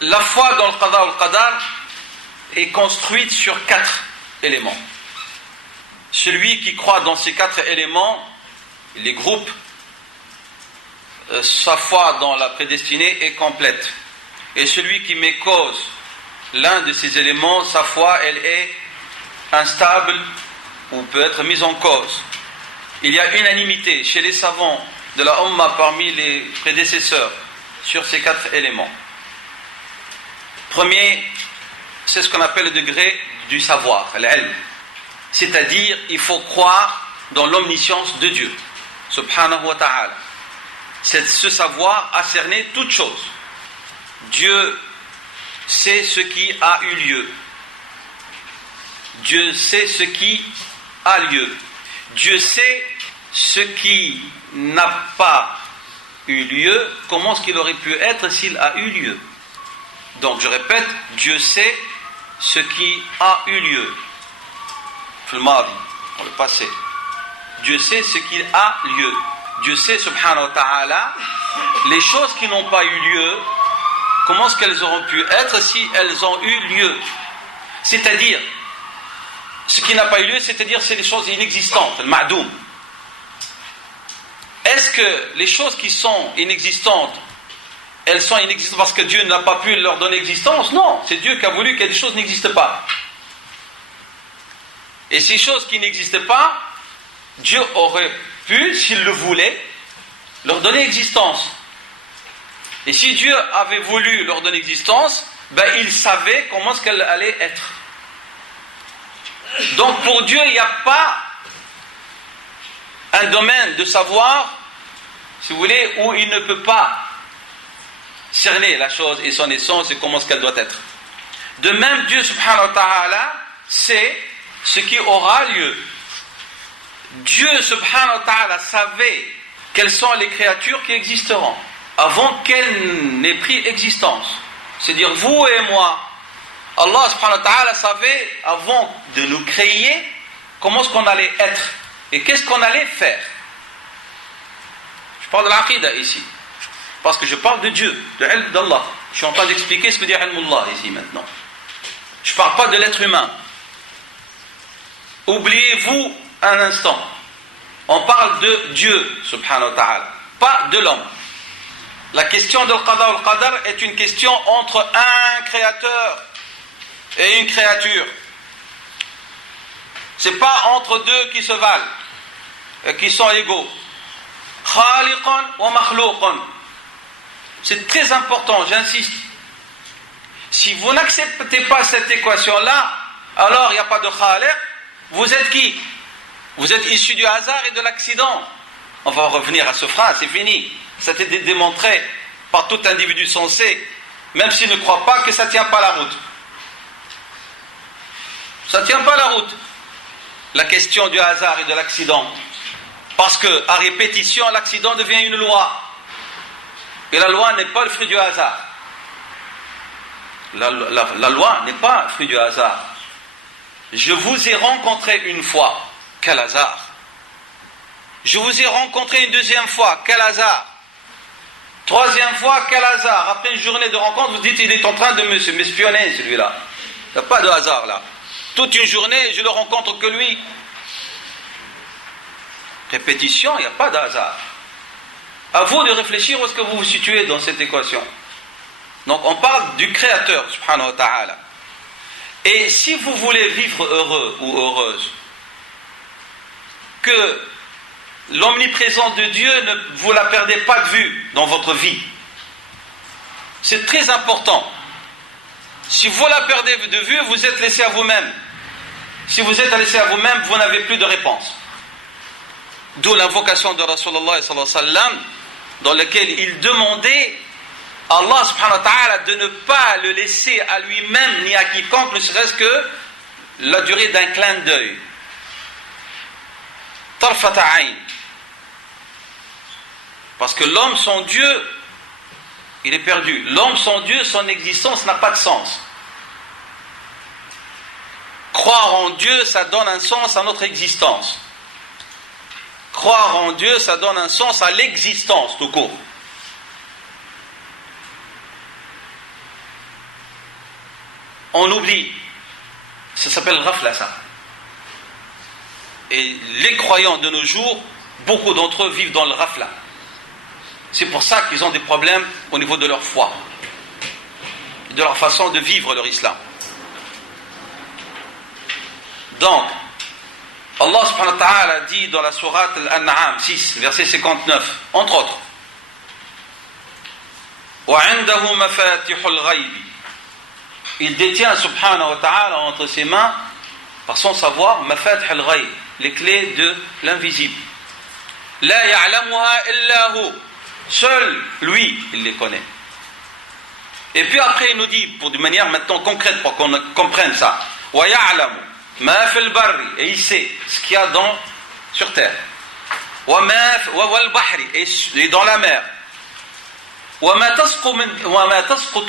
la foi dans le qada ou le qadar est construite sur 4 éléments. Celui qui croit dans ces 4 éléments, les groupes, sa foi dans la prédestinée est complète. Et celui qui met cause l'un de ces éléments, sa foi, elle est instable ou peut être mise en cause. Il y a unanimité chez les savants de la Ummah parmi les prédécesseurs sur ces 4 éléments. Premier, c'est ce qu'on appelle le degré du savoir, l'ilm. C'est-à-dire, il faut croire dans l'omniscience de Dieu, subhanahu wa ta'ala. C'est ce savoir a cerné toutes choses. Dieu sait ce qui a eu lieu. Dieu sait ce qui a lieu. Dieu sait ce qui n'a pas eu lieu, comment est-ce qu'il aurait pu être s'il a eu lieu. Donc je répète, Dieu sait ce qui a eu lieu. Dans le passé. Dieu sait ce qui a lieu. Dieu sait, subhanahu wa ta'ala, les choses qui n'ont pas eu lieu, comment est-ce qu'elles auront pu être si elles ont eu lieu. C'est-à-dire, ce qui n'a pas eu lieu, c'est-à-dire c'est les choses inexistantes, le ma'doum. Est-ce que les choses qui sont inexistantes, elles sont inexistantes parce que Dieu n'a pas pu leur donner existence? Non, c'est Dieu qui a voulu que des choses n'existent pas. Et ces choses qui n'existent pas, Dieu aurait pu, s'il le voulait, leur donner existence. Et si Dieu avait voulu leur donner existence, il savait comment est-ce qu'elle allait être. Donc pour Dieu, il n'y a pas un domaine de savoir, si vous voulez, où il ne peut pas cerner la chose et son essence et comment est-ce qu'elle doit être. De même, Dieu subhanahu wa ta'ala sait ce qui aura lieu. Dieu subhanahu wa ta'ala savait quelles sont les créatures qui existeront avant qu'elles n'aient pris existence. C'est-à-dire vous et moi. Allah subhanahu wa ta'ala savait avant de nous créer comment est-ce qu'on allait être et qu'est-ce qu'on allait faire. Je parle de l'aqidah ici parce que je parle de Dieu, de l'ilm d'Allah. Je suis en train d'expliquer ce que dit ilmullah ici maintenant. Je ne parle pas de l'être humain. Oubliez-vous un instant. On parle de Dieu, subhanahu wa ta'ala, pas de l'homme. La question de qada ou qadar est une question entre un créateur et une créature. C'est pas entre deux qui se valent, qui sont égaux. Khaliqan wa makhlouqan. C'est très important, j'insiste. Si vous n'acceptez pas cette équation-là, alors il n'y a pas de khaliq. Vous êtes qui? Vous êtes issu du hasard et de l'accident. On va revenir à ce phrase, c'est fini. Ça a été démontré par tout individu sensé, même s'il ne croit pas que ça ne tient pas la route. Ça ne tient pas la route. La question du hasard et de l'accident. Parce qu'à répétition, l'accident devient une loi. Et la loi n'est pas le fruit du hasard. La loi n'est pas le fruit du hasard. Je vous ai rencontré une fois, quel hasard. Je vous ai rencontré une deuxième fois, quel hasard. Troisième fois, quel hasard. Après une journée de rencontre, vous dites il est en train de m'espionner celui-là. Il n'y a pas de hasard là. Toute une journée, je ne rencontre que lui. Répétition, il n'y a pas de hasard. À vous de réfléchir où est-ce que vous vous situez dans cette équation. Donc on parle du Créateur, subhanahu wa ta'ala. Et si vous voulez vivre heureux ou heureuse, que l'omniprésence de Dieu, ne vous la perdez pas de vue dans votre vie. C'est très important. Si vous la perdez de vue, vous êtes laissé à vous-même. Si vous êtes laissé à vous-même, vous n'avez plus de réponse. D'où l'invocation de Rasulullah sallallahu alayhi wa sallam, dans laquelle il demandait à Allah subhanahu wa ta'ala de ne pas le laisser à lui-même ni à quiconque, ne serait-ce que la durée d'un clin d'œil. Tarfata ayn. Parce que l'homme sans Dieu, il est perdu. L'homme sans Dieu, son existence n'a pas de sens. Croire en Dieu, ça donne un sens à notre existence. Croire en Dieu, ça donne un sens à l'existence tout court. on oublie. Ça s'appelle ghafla, ça. Et les croyants de nos jours, beaucoup d'entre eux vivent dans le ghafla. C'est pour ça qu'ils ont des problèmes au niveau de leur foi, de leur façon de vivre leur islam. Donc, Allah subhanahu wa ta'ala dit dans la sourate Al-An'am 6, verset 59, entre autres, وَعِنْدَهُ مَفَاتِحُ الْغَيْبِ. Il détient subhanahu wa ta'ala entre ses mains, par son savoir, mafatih al-ghayb, les clés de l'invisible. La ya'lamuha illa hu. Seul lui, il les connaît. Et puis après, il nous dit, pour d'une manière maintenant concrète, pour qu'on comprenne ça, wa ya'lamu ma fil barri, et il sait ce qu'il y a sur terre. Wa wal bahri, et dans la mer. Wa ma tasqutu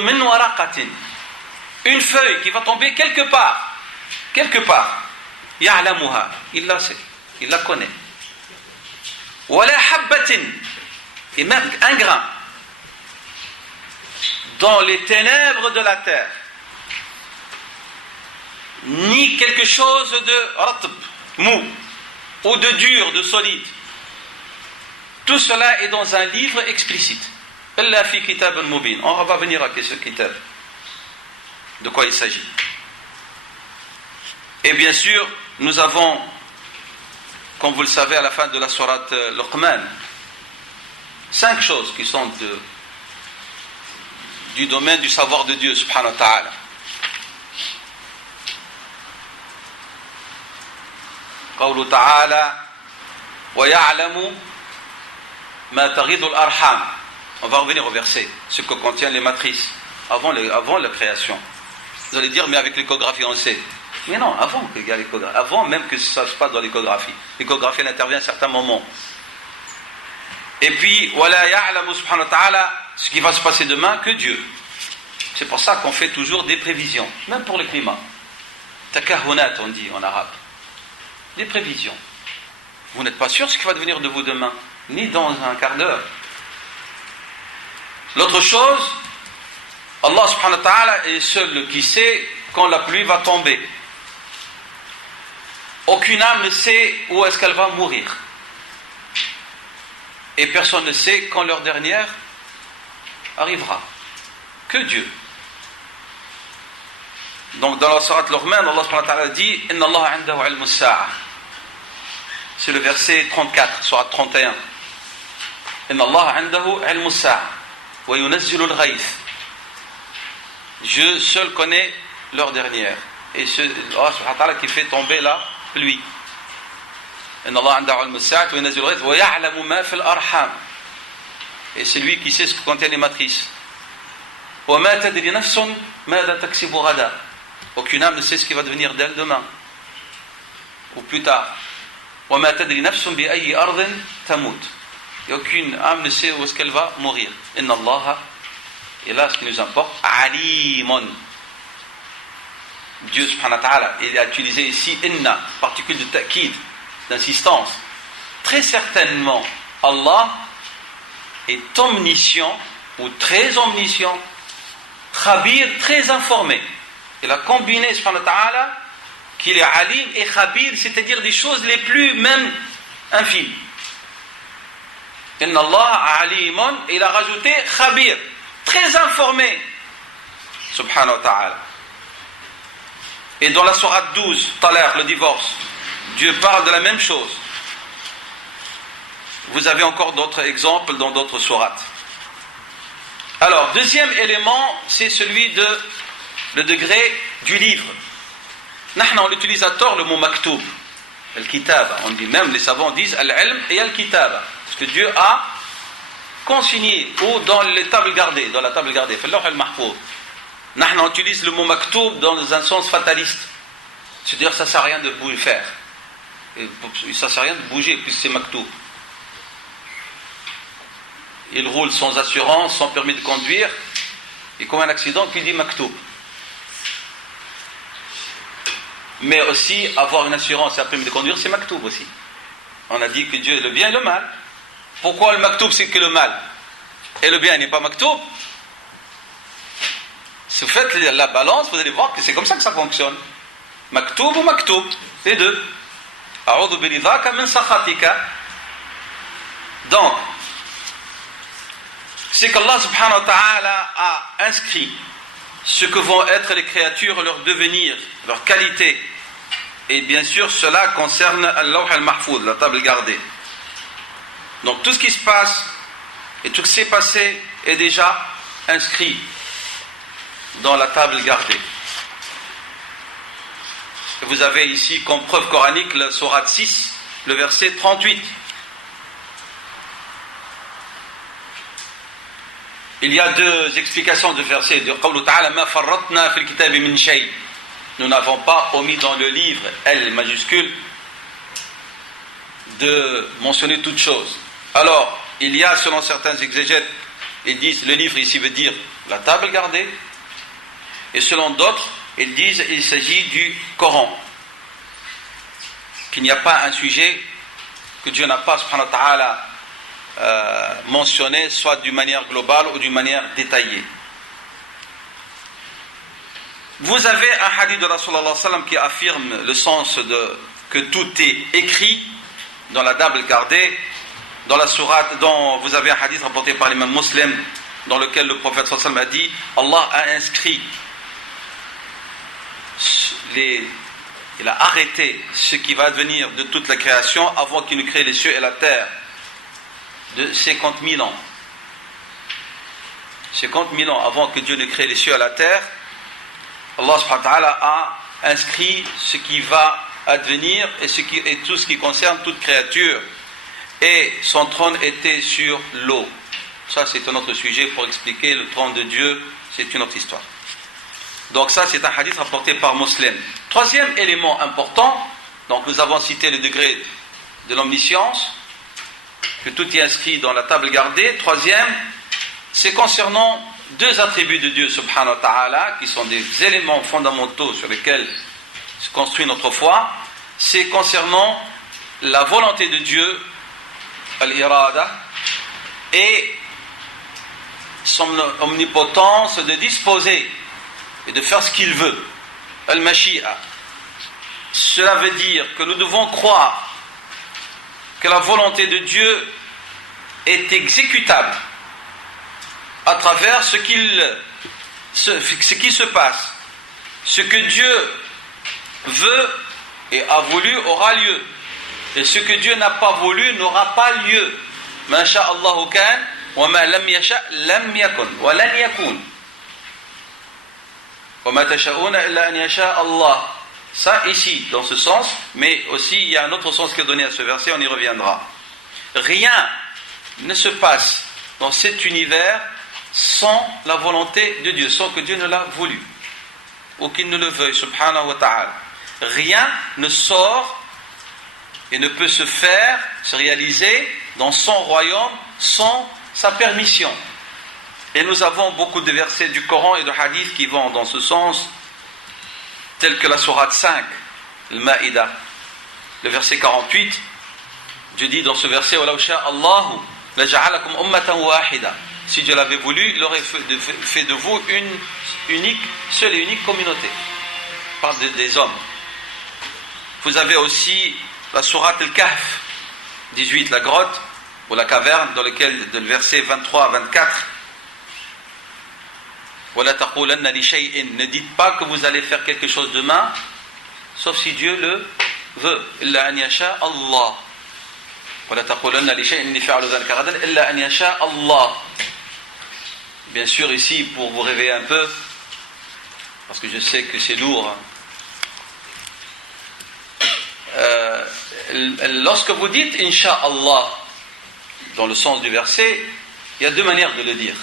min waraqatin. Une feuille qui va tomber quelque part, ya'lamuha, il la sait, il la connaît. Wala habbatin, et même un grain dans les ténèbres de la terre, ni quelque chose de ratb, mou, ou de dur, de solide. Tout cela est dans un livre explicite. Illa fi kitab mubin. On va venir à ce kitab. De quoi il s'agit. Et bien sûr, nous avons, comme vous le savez, à la fin de la sourate Luqman, 5 choses qui sont du domaine du savoir de Dieu, subhanahu wa ta'ala. قوله تعالى ويعلم ما تغيض الأرحام. On va revenir au verset, ce que contiennent les matrices avant la création. Vous allez dire, mais avec l'échographie on sait. Mais non, avant qu'il y ait l'échographie, avant même que ça se passe dans l'échographie. L'échographie elle intervient à certains moments. Et puis ولا يعلم سبحانه وتعالى ce qui va se passer demain que Dieu. C'est pour ça qu'on fait toujours des prévisions, même pour le climat. Takahunat on dit en arabe. Des prévisions. Vous n'êtes pas sûr ce qui va devenir de vous demain, ni dans un quart d'heure. L'autre chose, Allah subhanahu wa ta'ala est seul qui sait quand la pluie va tomber. Aucune âme ne sait où est-ce qu'elle va mourir. Et personne ne sait quand l'heure dernière arrivera. Que Dieu. Donc dans la sourate Luqman, Allah subhanahu wa ta'ala dit Inna Allah 'indahu 'ilmu as-sa'a. C'est le verset 34, sourate 31. Inna Allah 'indahu 'ilmu as-sa'a wa yunazzilu al-ghayth. Dieu seul connaît l'heure dernière. Et c'est Allah subhanahu wa ta'ala qui fait tomber la pluie. Inna Allah 'indahu 'ilmu as-sa'a wa yunazzilu al-ghayth wa ya'lamu ma fi al-arham. Et c'est lui qui sait ce que contiennent les matrices. Wa ma tadri nafsun madha taksibu ghada. Aucune âme ne sait ce qui va devenir d'elle demain ou plus tard. وَمَا تَدْرِ نَفْسٌ بِأَيِّ أَرْضٍ تَمُوتُ. Et aucune âme ne sait où est-ce qu'elle va mourir. إِنَّ اللَّهَ. Et là, ce qui nous importe, عَلِيمٌ. Dieu subhanahu wa ta'ala, il a utilisé ici inna, particule de ta'kid, d'insistance. Très certainement, Allah est omniscient ou très omniscient, khabir, très informé. Il a combiné, subhanahu wa ta'ala, qu'il est alim et khabir, c'est-à-dire des choses les plus même infimes. Inna Allah alimun, il a rajouté khabir, très informé, subhanahu wa ta'ala. Et dans la sourate 12, Talaq, le divorce, Dieu parle de la même chose. Vous avez encore d'autres exemples dans d'autres sourates. Alors, deuxième élément, c'est celui de le degré du livre. Nahna, on l'utilise à tort le mot maktoub, al-kitab. On dit même, les savants disent al-ilm et al-kitab. Parce que Dieu a consigné, ou dans les tables gardées, dans la table gardée, fil-lawh al-mahfouz. Nahna, on utilise le mot maktoub dans un sens fataliste. C'est-à-dire que ça ne sert à rien de faire. Ça ne sert à rien de bouger, puisque c'est maktoub. Il roule sans assurance, sans permis de conduire, et comme un accident, qui dit maktoub. Mais aussi, avoir une assurance et un permis de conduire, c'est maktoub aussi. On a dit que Dieu est le bien et le mal. Pourquoi le maktoub c'est que le mal? Et le bien n'est pas maktoub? Si vous faites la balance, vous allez voir que c'est comme ça que ça fonctionne. Maktoub ou maktoub, les deux. A'udhu biridhaka min sakhatika. Donc, c'est qu'Allah subhanahu wa ta'ala a inscrit ce que vont être les créatures, leur devenir, leur qualité. Et bien sûr, cela concerne al-Lawh al-Mahfouz, la table gardée. Donc tout ce qui se passe et tout ce qui s'est passé est déjà inscrit dans la table gardée. Et vous avez ici comme preuve coranique la sourate 6, le verset 38. Il y a deux explications de verset de Qawlu ta'ala ma farratna fil kitabi min shay. Nous n'avons pas omis dans le livre L majuscule de mentionner toute chose. Alors, il y a selon certains exégètes, ils disent le livre ici veut dire la table gardée, et selon d'autres, ils disent il s'agit du Coran, qu'il n'y a pas un sujet que Dieu n'a pas subhanahu wa ta'ala mentionné, soit d'une manière globale ou d'une manière détaillée. Vous avez un hadith de Rasulullah sallallahu alayhi wa sallam qui affirme le sens de que tout est écrit dans la table gardée. Dans la sourate, dont vous avez un hadith rapporté par l'imam Muslim, dans lequel le prophète sallallahu alayhi wa sallam a dit Allah a inscrit il a arrêté ce qui va advenir de toute la création avant qu'il ne crée les cieux et la terre de 50 000 ans. 50 000 ans avant que Dieu ne crée les cieux et la terre, Allah subhanahu wa ta'ala a inscrit ce qui va advenir et tout ce qui concerne toute créature. Et son trône était sur l'eau. Ça c'est un autre sujet pour expliquer le trône de Dieu, c'est une autre histoire. Donc ça c'est un hadith rapporté par Muslim. Troisième élément important, donc nous avons cité le degré de l'omniscience, que tout est inscrit dans la table gardée. Troisième, c'est concernant deux attributs de Dieu subhanahu wa ta'ala, qui sont des éléments fondamentaux sur lesquels se construit notre foi. C'est concernant la volonté de Dieu, al-irada, et son omnipotence de disposer et de faire ce qu'il veut, al-mashi'a. Cela veut dire que nous devons croire que la volonté de Dieu est exécutable à travers ce qui se passe. Ce que Dieu veut et a voulu aura lieu, et ce que Dieu n'a pas voulu n'aura pas lieu. Ma sha Allahu kan wa ma lam yasha lam yakun wa lan yakun wa ma tasha'una illa an yasha Allah. Ça ici dans ce sens, mais aussi il y a un autre sens qui est donné à ce verset, on y reviendra. Rien ne se passe dans cet univers sans la volonté de Dieu, sans que Dieu ne l'a voulu ou qu'il ne le veuille subhanahu wa ta'ala. Rien ne sort et ne peut se faire, se réaliser dans son royaume sans sa permission. Et nous avons beaucoup de versets du Coran et de hadiths qui vont dans ce sens, tels que la sourate 5, le Maïda, le verset 48. Dieu dit dans ce verset وَلَوْ شَاءَ اللَّهُ لَجَعَلَكُمْ أُمَّةً وَاحِدًا. Si Dieu l'avait voulu, il aurait fait de vous une unique, seule et unique communauté. Il parle des hommes. Vous avez aussi la sourate Al-Kahf 18, la grotte ou la caverne, dans lequel, le verset 23 à 24, وَلَا تَقُولَنَّ لِشَيْءٍ. Ne dites pas que vous allez faire quelque chose demain, sauf si Dieu le veut. إِلَّا أَنْ يَشَاءَ اللَّهُ. وَلَا تَقُولَنَّ لِشَيْءٍ إِنِّي فَاعِلُ ذَلِكَ غَدًا إِلَّا أَنْ يَشَاءَ اللَّهُ. Bien sûr, ici, pour vous réveiller un peu, parce que je sais que c'est lourd, lorsque vous dites Inch'Allah, dans le sens du verset, il y a deux manières de le dire.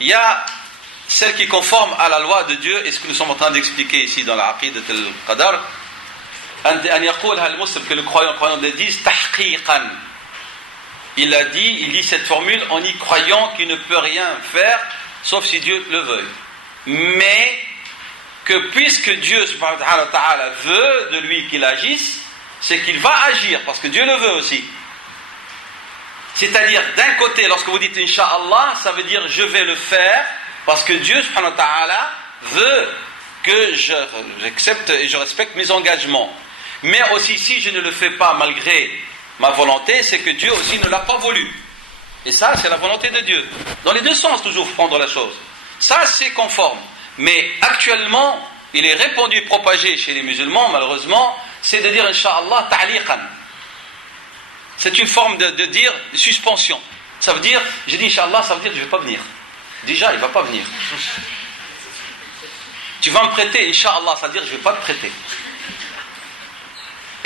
Il y a celle qui est conforme à la loi de Dieu, et ce que nous sommes en train d'expliquer ici dans la Aqidat al-Qadar, que le croyant le dise tahqiqan. Il dit cette formule en y croyant qu'il ne peut rien faire sauf si Dieu le veuille. Mais que puisque Dieu subhanahu wa ta'ala veut de lui qu'il agisse, c'est qu'il va agir parce que Dieu le veut aussi. C'est-à-dire, d'un côté, lorsque vous dites Inch'Allah, ça veut dire je vais le faire, Parce que Dieu, subhanahu wa ta'ala, veut que j'accepte et je respecte mes engagements. Mais aussi, si je ne le fais pas malgré ma volonté, c'est que Dieu aussi ne l'a pas voulu. Et ça, c'est la volonté de Dieu. Dans les deux sens, toujours prendre la chose. Ça, c'est conforme. Mais actuellement, il est répandu et propagé chez les musulmans, malheureusement, c'est de dire, Inch'Allah, ta'liqan. C'est une forme de dire suspension. Ça veut dire, j'ai dit Inch'Allah, ça veut dire que je ne vais pas venir. Déjà, il ne va pas venir. Tu vas me prêter, Inch'Allah, ça veut dire que je ne vais pas te prêter.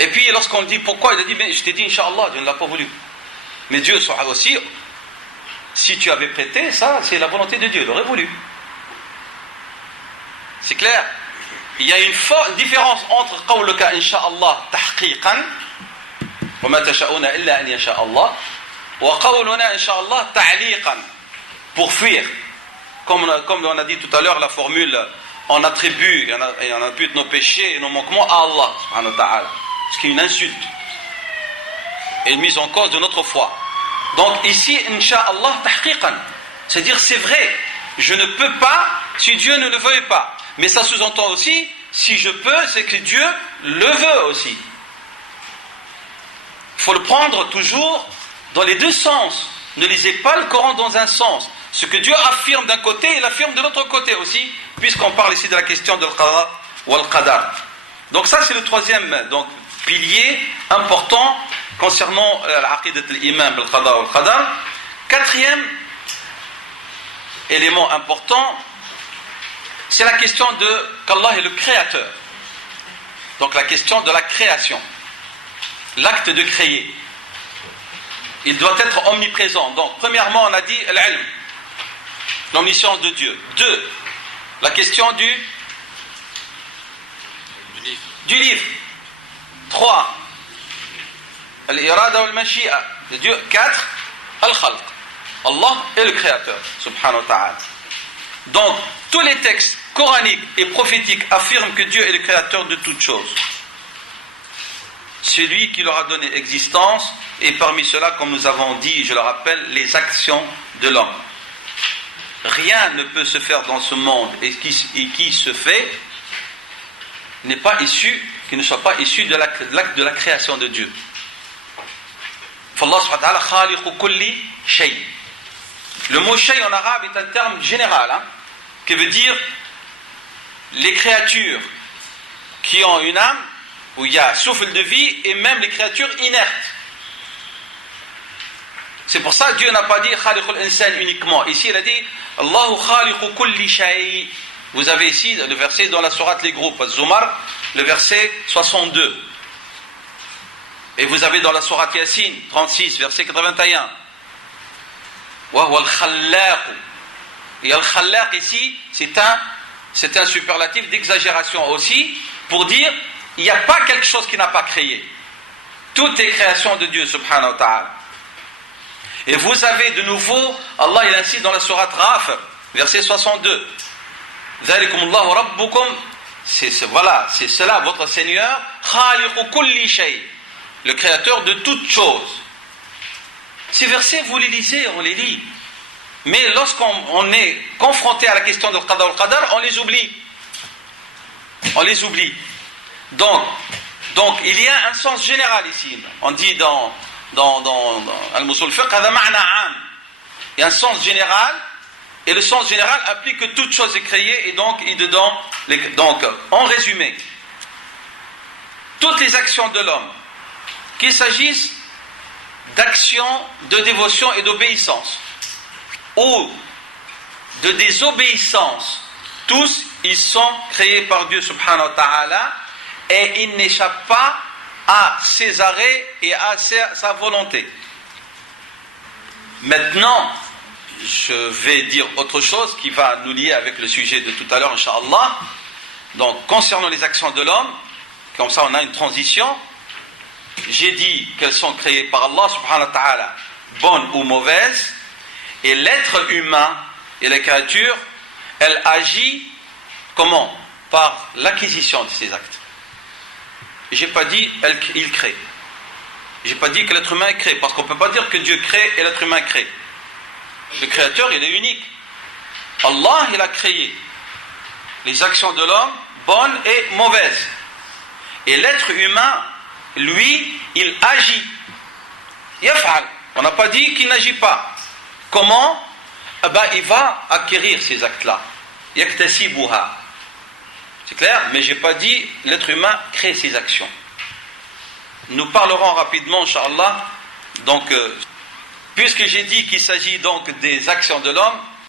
Et puis, lorsqu'on dit pourquoi, il a dit, mais je t'ai dit Inch'Allah, Dieu ne l'a pas voulu. Mais Dieu aussi, si tu avais prêté, ça, c'est la volonté de Dieu, il aurait voulu. C'est clair? Il y a une différence entre qawluka Inch'Allah tahqiqan, wa ma tasha'una illa an yasha'Allah, wa qawluna Inch'Allah ta'liqan, pour fuir. Comme on a dit tout à l'heure, la formule, on attribue et on impute nos péchés et nos manquements à Allah, subhanahu wa ta'ala. Ce qui est une insulte et une mise en cause de notre foi. Donc ici, Inch'Allah tahqiqan, c'est-à-dire c'est vrai, je ne peux pas si Dieu ne le veuille pas. Mais ça sous-entend aussi, si je peux, c'est que Dieu le veut aussi. Il faut le prendre toujours dans les deux sens. Ne lisez pas le Coran dans un sens. Ce que Dieu affirme d'un côté, il affirme de l'autre côté aussi, puisqu'on parle ici de la question de l'qada ou al-qadar. Donc ça, c'est le troisième pilier important concernant l'aqidat al-iman bil-qada ou al-qadar. Quatrième élément important, c'est la question qu'Allah est le créateur. Donc la question de la création. L'acte de créer. Il doit être omniprésent. Donc premièrement, on a dit l'ilm, l'omniscience de Dieu. 2, la question du livre. 3, al-irada wal-mashi'a de Dieu. 4, al-khalq. Allah est le créateur, subhanahu wa ta'ala. Donc, tous les textes coraniques et prophétiques affirment que Dieu est le créateur de toutes choses. C'est lui qui leur a donné existence, et parmi cela, comme nous avons dit, je le rappelle, les actions de l'homme. Rien ne peut se faire dans ce monde et qui se fait qui ne soit pas issu de l'acte de la création de Dieu. Allah subhanahu wa ta'ala khaliqu kulli shay. Le mot shay en arabe est un terme général, qui veut dire les créatures qui ont une âme, où il y a souffle de vie, et même les créatures inertes. C'est pour ça que Dieu n'a pas dit khaliqul insan uniquement. Ici il a dit Allahu khaliqu kulli shay. Vous avez ici le verset dans la sourate les groupes, Az-Zumar, le verset 62. Et vous avez dans la sourate Yasin 36, verset 81. Wa huwa al-khallaq. Et al-khallaq ici, c'est un superlatif d'exagération aussi, pour dire il n'y a pas quelque chose qui n'a pas créé. Tout est création de Dieu subhanahu wa ta'ala. Et vous avez de nouveau, Allah il insiste dans la sourate Raf, verset 62. Dhalikumullahu rabbukum, c'est cela votre Seigneur, khaliqu kulli shay, le créateur de toutes choses. Ces versets, vous les lisez, on les lit. Mais lorsqu'on est confronté à la question de qada ou qadar, on les oublie. On les oublie. Donc il y a un sens général ici. On dit dans Al-Musul Fiqh, هذا معنى عام. Il y a un sens général, et le sens général implique que toute chose est créée, et donc en résumé, toutes les actions de l'homme, qu'il s'agisse d'actions de dévotion et d'obéissance, ou de désobéissance, tous ils sont créés par Dieu subhanahu wa ta'ala, et ils n'échappent pas à ses arrêts et à sa volonté. Maintenant, je vais dire autre chose qui va nous lier avec le sujet de tout à l'heure, Inch'Allah. Donc, concernant les actions de l'homme, comme ça on a une transition. J'ai dit qu'elles sont créées par Allah subhanahu wa ta'ala, bonnes ou mauvaises, et l'être humain et la créature, elle agit comment? Par l'acquisition de ces actes. J'ai pas dit il crée. J'ai pas dit que l'être humain crée, parce qu'on peut pas dire que Dieu crée et l'être humain crée. Le créateur, il est unique. Allah, il a créé les actions de l'homme, bonnes et mauvaises. Et l'être humain, lui, il agit. Yaf'al. On n'a pas dit qu'il n'agit pas. Comment? Il va acquérir ces actes-là. Yaktasibuha. C'est clair? Mais je n'ai pas dit l'être humain crée ses actions. Nous parlerons rapidement, Inch'Allah. Donc, puisque j'ai dit qu'il s'agit donc des actions de l'homme,